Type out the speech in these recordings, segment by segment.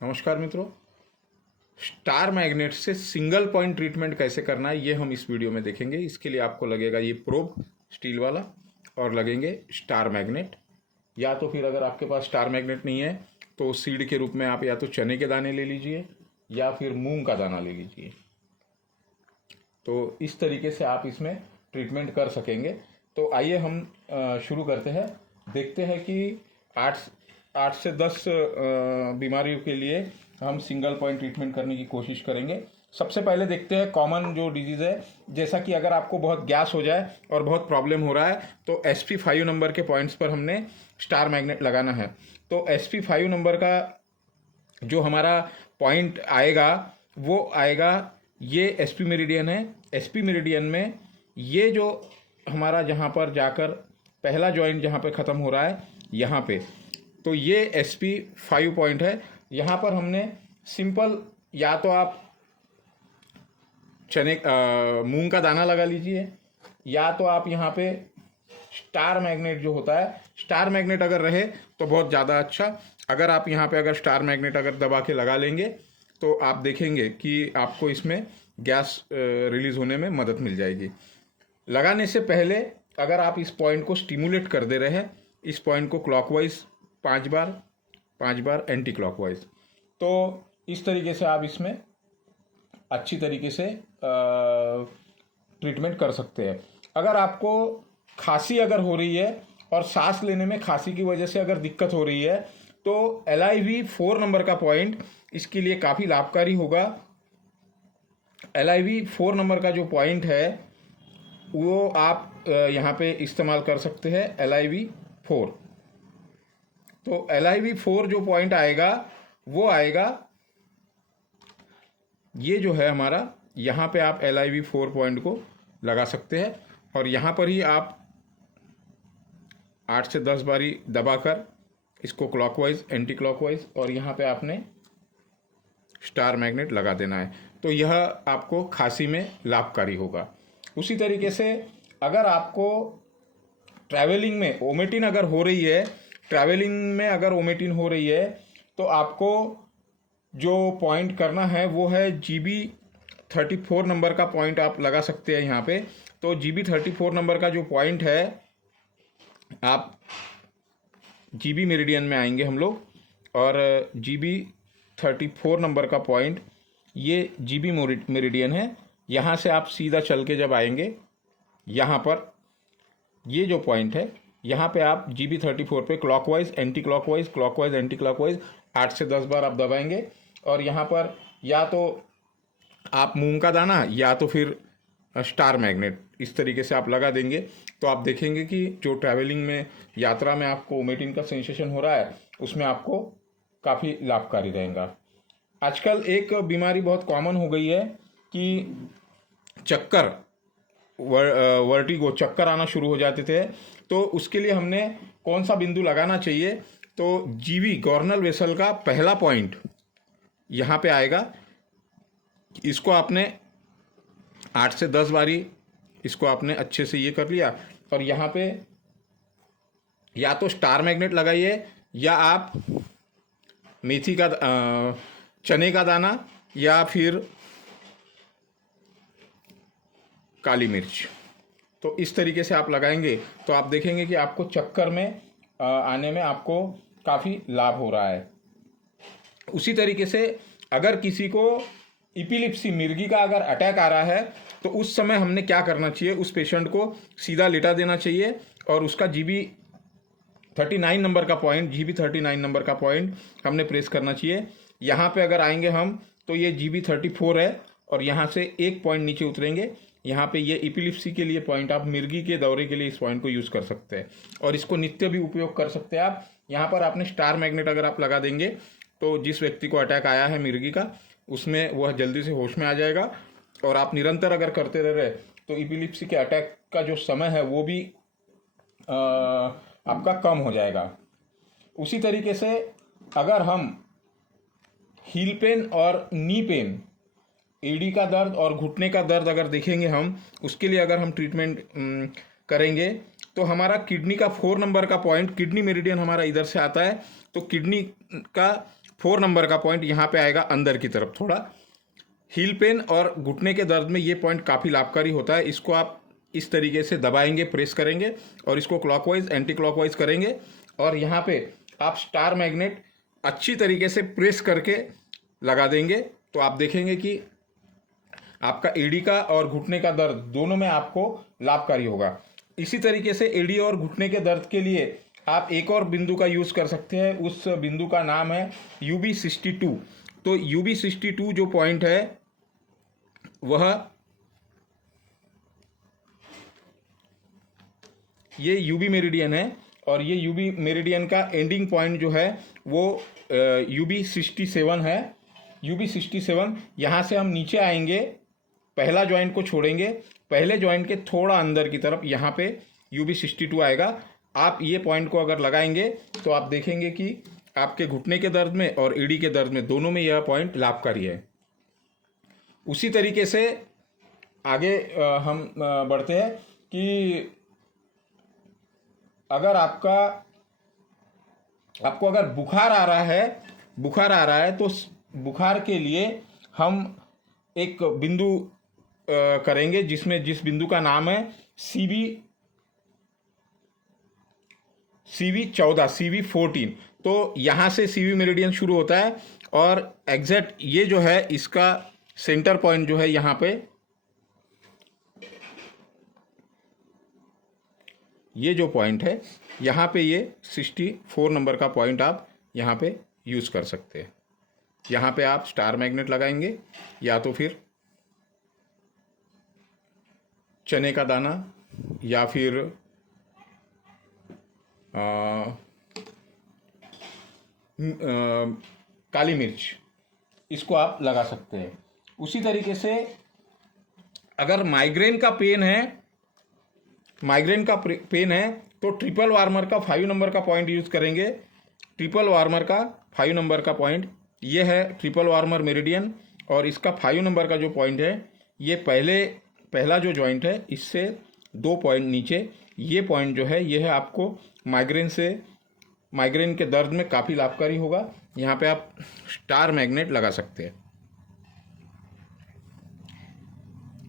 नमस्कार मित्रों। Star magnet से सिंगल पॉइंट ट्रीटमेंट कैसे करना है ये हम इस वीडियो में देखेंगे। इसके लिए आपको लगेगा ये प्रोब स्टील वाला और लगेंगे स्टार मैग्नेट, या तो फिर अगर आपके पास स्टार मैग्नेट नहीं है तो सीड के रूप में आप या तो चने के दाने ले लीजिए या फिर मूंग का दाना ले लीजिए। तो इस तरीके से आप इसमें ट्रीटमेंट कर सकेंगे। तो आइए हम शुरू करते हैं। देखते हैं कि आठ आठ से 10 बीमारियों के लिए हम सिंगल पॉइंट ट्रीटमेंट करने की कोशिश करेंगे। सबसे पहले देखते हैं कॉमन जो डिजीज़ है, जैसा कि अगर आपको बहुत गैस हो जाए और बहुत प्रॉब्लम हो रहा है तो SP5 नंबर के पॉइंट्स पर हमने स्टार मैग्नेट लगाना है। तो SP5 नंबर का जो हमारा पॉइंट आएगा वो आएगा, ये SP मेरिडियन है। SP मेरिडियन में ये जो हमारा जहाँ पर जाकर पहला जॉइंट जहाँ पे ख़त्म हो रहा है यहाँ पे, तो ये SP5 पॉइंट है। यहाँ पर हमने सिंपल या तो आप मूंग का दाना लगा लीजिए या तो आप यहाँ पे स्टार मैग्नेट जो होता है, स्टार मैग्नेट अगर रहे तो बहुत ज़्यादा अच्छा। अगर आप यहाँ पे अगर स्टार मैग्नेट अगर दबा के लगा लेंगे तो आप देखेंगे कि आपको इसमें गैस रिलीज़ होने में मदद मिल जाएगी। लगाने से पहले अगर आप इस पॉइंट को स्टिमुलेट कर दे रहे हैं, इस पॉइंट को क्लॉकवाइज 5 बार एंटी क्लॉकवाइज, तो इस तरीके से आप इसमें अच्छी तरीके से ट्रीटमेंट कर सकते हैं। अगर आपको खांसी अगर हो रही है और सांस लेने में खांसी की वजह से अगर दिक्कत हो रही है तो LIV4 नंबर का पॉइंट इसके लिए काफ़ी लाभकारी होगा। LIV4 नंबर का जो पॉइंट है वो आप यहाँ पे इस्तेमाल कर सकते हैं, LIV4। तो LIV4 जो पॉइंट आएगा वो आएगा, ये जो है हमारा, यहाँ पे आप LIV4 पॉइंट को लगा सकते हैं और यहाँ पर ही आप 8 से 10 बारी दबाकर इसको क्लॉकवाइज एंटी क्लॉकवाइज और यहाँ पे आपने स्टार मैग्नेट लगा देना है। तो यह आपको खांसी में लाभकारी होगा। उसी तरीके से अगर आपको ट्रैवलिंग में वोमिटिंग अगर हो रही है, तो आपको जो पॉइंट करना है वो है GB34 नंबर का पॉइंट आप लगा सकते हैं यहाँ पे। तो GB34 नंबर का जो पॉइंट है, आप GB मेरिडियन में आएंगे हम लोग और GB34 नंबर का पॉइंट ये GB मेरिडियन है। यहाँ से आप सीधा चल के जब आएंगे यहाँ पर ये जो पॉइंट है यहाँ पे आप GB34 पे क्लॉकवाइज एंटी क्लॉकवाइज 8 से 10 बार आप दबाएंगे और यहाँ पर या तो आप मूंग का दाना या तो फिर स्टार मैग्नेट इस तरीके से आप लगा देंगे तो आप देखेंगे कि जो ट्रैवलिंग में यात्रा में आपको वोमिटिंग का सेंसेशन हो रहा है उसमें आपको काफ़ी लाभकारी रहेगा। आजकल एक बीमारी बहुत कॉमन हो गई है कि चक्कर, वर्टिगो, चक्कर आना शुरू हो जाते थे। तो उसके लिए हमने कौन सा बिंदु लगाना चाहिए, तो GB गॉर्नल वेसल का पहला पॉइंट यहाँ पे आएगा। इसको आपने 8 से 10 बारी इसको आपने अच्छे से ये कर लिया और यहाँ पे या तो स्टार मैग्नेट लगाइए या आप मेथी का चने का दाना या फिर काली मिर्च, तो इस तरीके से आप लगाएंगे तो आप देखेंगे कि आपको चक्कर में आने में आपको काफ़ी लाभ हो रहा है। उसी तरीके से अगर किसी को इपिलिप्सी, मिर्गी का अगर अटैक आ रहा है तो उस समय हमने क्या करना चाहिए, उस पेशेंट को सीधा लेटा देना चाहिए और उसका GB39 नंबर का पॉइंट हमने प्रेस करना चाहिए। यहाँ पे अगर आएंगे हम तो ये GB34 है और यहाँ से एक पॉइंट नीचे उतरेंगे, यहाँ पे ये इपिलिप्सी के लिए पॉइंट, आप मिर्गी के दौरे के लिए इस पॉइंट को यूज़ कर सकते हैं और इसको नित्य भी उपयोग कर सकते हैं आप। यहाँ पर आपने स्टार मैग्नेट अगर आप लगा देंगे तो जिस व्यक्ति को अटैक आया है मिर्गी का, उसमें वह जल्दी से होश में आ जाएगा और आप निरंतर अगर करते रह रहे तो इपिलिप्सी के अटैक का जो समय है वो भी आपका कम हो जाएगा। उसी तरीके से अगर हम हील पेन और नी पेन, एडी का दर्द और घुटने का दर्द अगर देखेंगे हम, उसके लिए अगर हम ट्रीटमेंट करेंगे तो हमारा किडनी का 4 नंबर का पॉइंट, किडनी मेरिडियन हमारा इधर से आता है, तो किडनी का 4 नंबर का पॉइंट यहाँ पे आएगा अंदर की तरफ थोड़ा। हील पेन और घुटने के दर्द में ये पॉइंट काफ़ी लाभकारी होता है। इसको आप इस तरीके से दबाएंगे, प्रेस करेंगे और इसको क्लॉकवाइज एंटी क्लॉकवाइज करेंगे और यहाँ पे आप स्टार मैग्नेट अच्छी तरीके से प्रेस करके लगा देंगे तो आप देखेंगे कि आपका एडी का और घुटने का दर्द दोनों में आपको लाभकारी होगा। इसी तरीके से एडी और घुटने के दर्द के लिए आप एक और बिंदु का यूज़ कर सकते हैं। उस बिंदु का नाम है UB62। तो UB62 जो पॉइंट है वह ये UB मेरिडियन है और ये UB मेरिडियन का एंडिंग पॉइंट जो है वो UB67 है। UB67 यहाँ से हम नीचे आएंगे, पहला जॉइंट को छोड़ेंगे, पहले जॉइंट के थोड़ा अंदर की तरफ यहाँ पे UB62 आएगा। आप ये पॉइंट को अगर लगाएंगे तो आप देखेंगे कि आपके घुटने के दर्द में और एडी के दर्द में दोनों में यह पॉइंट लाभकारी है। उसी तरीके से आगे हम बढ़ते हैं कि अगर आपको अगर बुखार आ रहा है तो बुखार के लिए हम एक बिंदु करेंगे जिस बिंदु का नाम है CV14। तो यहाँ से CV मेरिडियन शुरू होता है और एग्जैक्ट ये जो है इसका सेंटर पॉइंट जो है यहाँ पे, ये जो पॉइंट है यहाँ पे ये 64 नंबर का पॉइंट आप यहाँ पे यूज़ कर सकते हैं। यहाँ पे आप स्टार मैग्नेट लगाएंगे या तो फिर चने का दाना या फिर काली मिर्च, इसको आप लगा सकते हैं। उसी तरीके से अगर माइग्रेन का पेन है तो ट्रिपल वार्मर का 5 नंबर का पॉइंट यूज़ करेंगे। ट्रिपल वार्मर का 5 नंबर का पॉइंट ये है ट्रिपल वार्मर मेरिडियन और इसका 5 नंबर का जो पॉइंट है ये पहला जो जॉइंट है इससे 2 पॉइंट नीचे, ये पॉइंट जो है ये है आपको माइग्रेन के दर्द में काफ़ी लाभकारी होगा। यहाँ पे आप स्टार मैग्नेट लगा सकते हैं।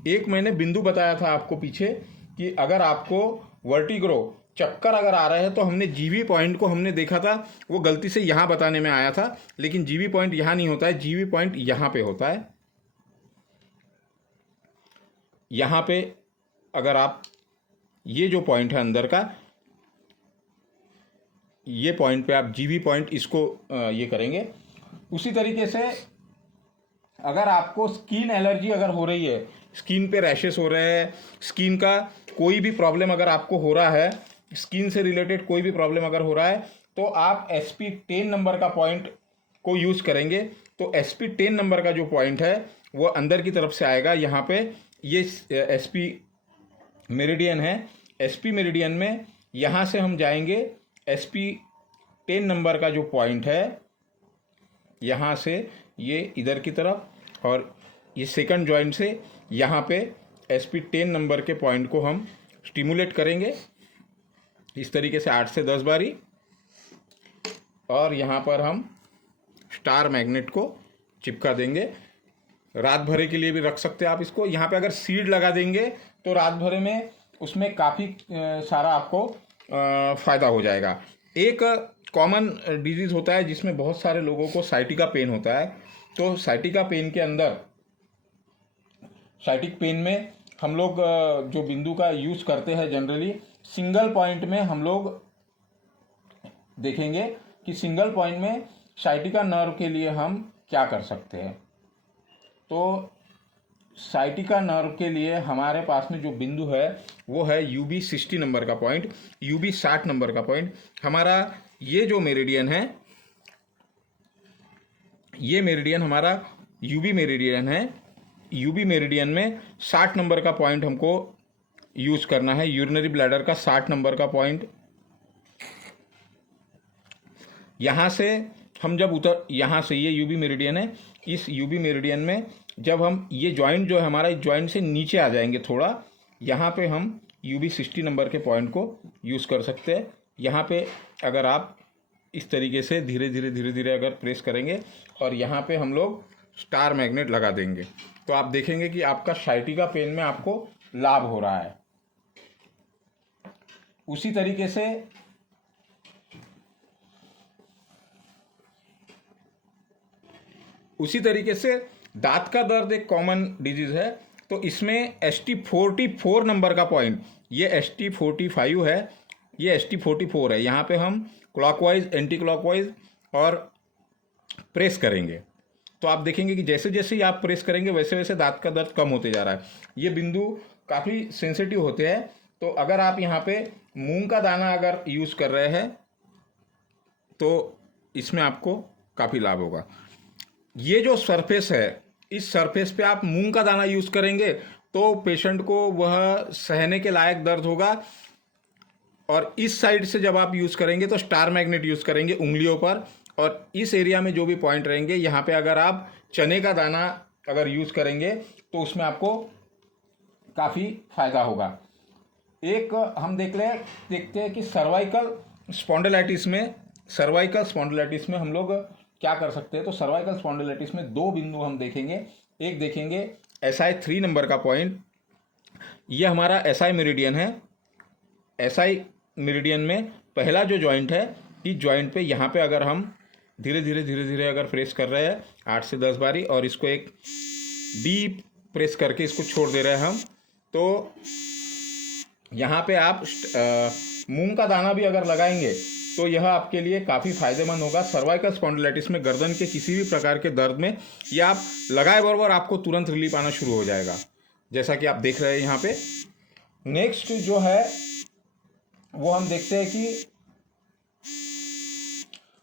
एक मैंने बिंदु बताया था आपको पीछे कि अगर आपको वर्टिगो, चक्कर अगर आ रहा है तो हमने जीबी पॉइंट को हमने देखा था, वो गलती से यहाँ बताने में आया था, लेकिन जीबी पॉइंट यहाँ नहीं होता है, जीबी पॉइंट यहाँ पे होता है। यहाँ पे अगर आप ये जो पॉइंट है अंदर का, ये पॉइंट पे आप जीबी पॉइंट इसको ये करेंगे। उसी तरीके से अगर आपको स्किन एलर्जी अगर हो रही है, स्किन पे रैशेस हो रहे हैं, स्किन का कोई भी प्रॉब्लम अगर आपको हो रहा है, स्किन से रिलेटेड कोई भी प्रॉब्लम अगर हो रहा है तो आप SP10 नंबर का पॉइंट को यूज़ करेंगे। तो SP10 नंबर का जो पॉइंट है वो अंदर की तरफ से आएगा। यहाँ पे ये SP मेरिडियन है। SP मेरिडियन में यहाँ से हम जाएंगे, SP10 नंबर का जो पॉइंट है यहाँ से ये इधर की तरफ और ये सेकंड जॉइंट से यहाँ पे SP10 नंबर के पॉइंट को हम स्टिमुलेट करेंगे इस तरीके से 8 से 10 बारी, और यहाँ पर हम स्टार मैग्नेट को चिपका देंगे। रात भरे के लिए भी रख सकते हैं आप इसको। यहाँ पे अगर सीड लगा देंगे तो रात भरे में उसमें काफ़ी सारा आपको फ़ायदा हो जाएगा। एक कॉमन डिजीज़ होता है जिसमें बहुत सारे लोगों को साइटिका पेन होता है। तो साइटिका पेन के अंदर, साइटिक पेन में हम लोग जो बिंदु का यूज़ करते हैं जनरली सिंगल पॉइंट में, हम लोग देखेंगे कि सिंगल पॉइंट में साइटिका नर्व के लिए हम क्या कर सकते हैं। तो साइटिका नर्व के लिए हमारे पास में जो बिंदु है वो है UB60 नंबर का पॉइंट, UB60 नंबर का पॉइंट। हमारा ये जो मेरिडियन है, ये मेरिडियन हमारा UB मेरिडियन है। UB मेरिडियन में 60 नंबर का पॉइंट हमको यूज़ करना है, यूरिनरी ब्लैडर का 60 नंबर का पॉइंट। यहाँ से हम जब यहाँ से ये UB मेरिडियन है, इस UB मेरिडियन में जब हम ये जॉइंट जो है हमारा, इस जॉइंट से नीचे आ जाएंगे थोड़ा, यहाँ पे हम UB60 नंबर के पॉइंट को यूज़ कर सकते हैं। यहाँ पे अगर आप इस तरीके से धीरे धीरे अगर प्रेस करेंगे और यहाँ पे हम लोग स्टार मैग्नेट लगा देंगे तो आप देखेंगे कि आपका साइटिका पेन में आपको लाभ हो रहा है। उसी तरीके से दांत का दर्द एक कॉमन डिजीज है, तो इसमें ST44 नंबर का पॉइंट, ये ST45 है, ये ST44 है। यहाँ पे हम क्लॉकवाइज एंटी क्लॉकवाइज और प्रेस करेंगे तो आप देखेंगे कि जैसे जैसे ही आप प्रेस करेंगे वैसे वैसे दांत का दर्द कम होते जा रहा है। ये बिंदु काफ़ी सेंसिटिव होते हैं, तो अगर आप यहाँ पे मूंग का दाना अगर यूज़ कर रहे हैं तो इसमें आपको काफ़ी लाभ होगा। ये जो सरफेस है, इस सरफेस पे आप मूंग का दाना यूज़ करेंगे तो पेशेंट को वह सहने के लायक दर्द होगा। और इस साइड से जब आप यूज़ करेंगे तो स्टार मैग्नेट यूज़ करेंगे उंगलियों पर, और इस एरिया में जो भी पॉइंट रहेंगे यहाँ पे अगर आप चने का दाना अगर यूज़ करेंगे तो उसमें आपको काफ़ी फायदा होगा। एक हम देखते हैं कि सर्वाइकल स्पॉन्डिलाइटिस में हम लोग क्या कर सकते हैं। तो सर्वाइकल स्पॉन्डिलाइटिस में दो बिंदु हम देखेंगे। एक देखेंगे SI3 नंबर का पॉइंट, ये हमारा SI मेरिडियन है। SI मेरिडियन में पहला जो जॉइंट है, इस जॉइंट पे यहाँ पे अगर हम धीरे धीरे अगर प्रेस कर रहे हैं 8 से 10 बारी और इसको एक डीप प्रेस करके इसको छोड़ दे रहे हैं हम, तो यहाँ पे आप मूंग का दाना भी अगर लगाएंगे तो यह आपके लिए काफ़ी फायदेमंद होगा। सर्वाइकल स्पॉन्डिलाइटिस में गर्दन के किसी भी प्रकार के दर्द में ये आप लगाए बराबर आपको तुरंत रिलीफ आना शुरू हो जाएगा, जैसा कि आप देख रहे हैं यहाँ पे। नेक्स्ट जो है वो हम देखते हैं कि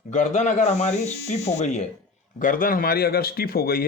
गर्दन अगर हमारी स्टिफ हो गई है,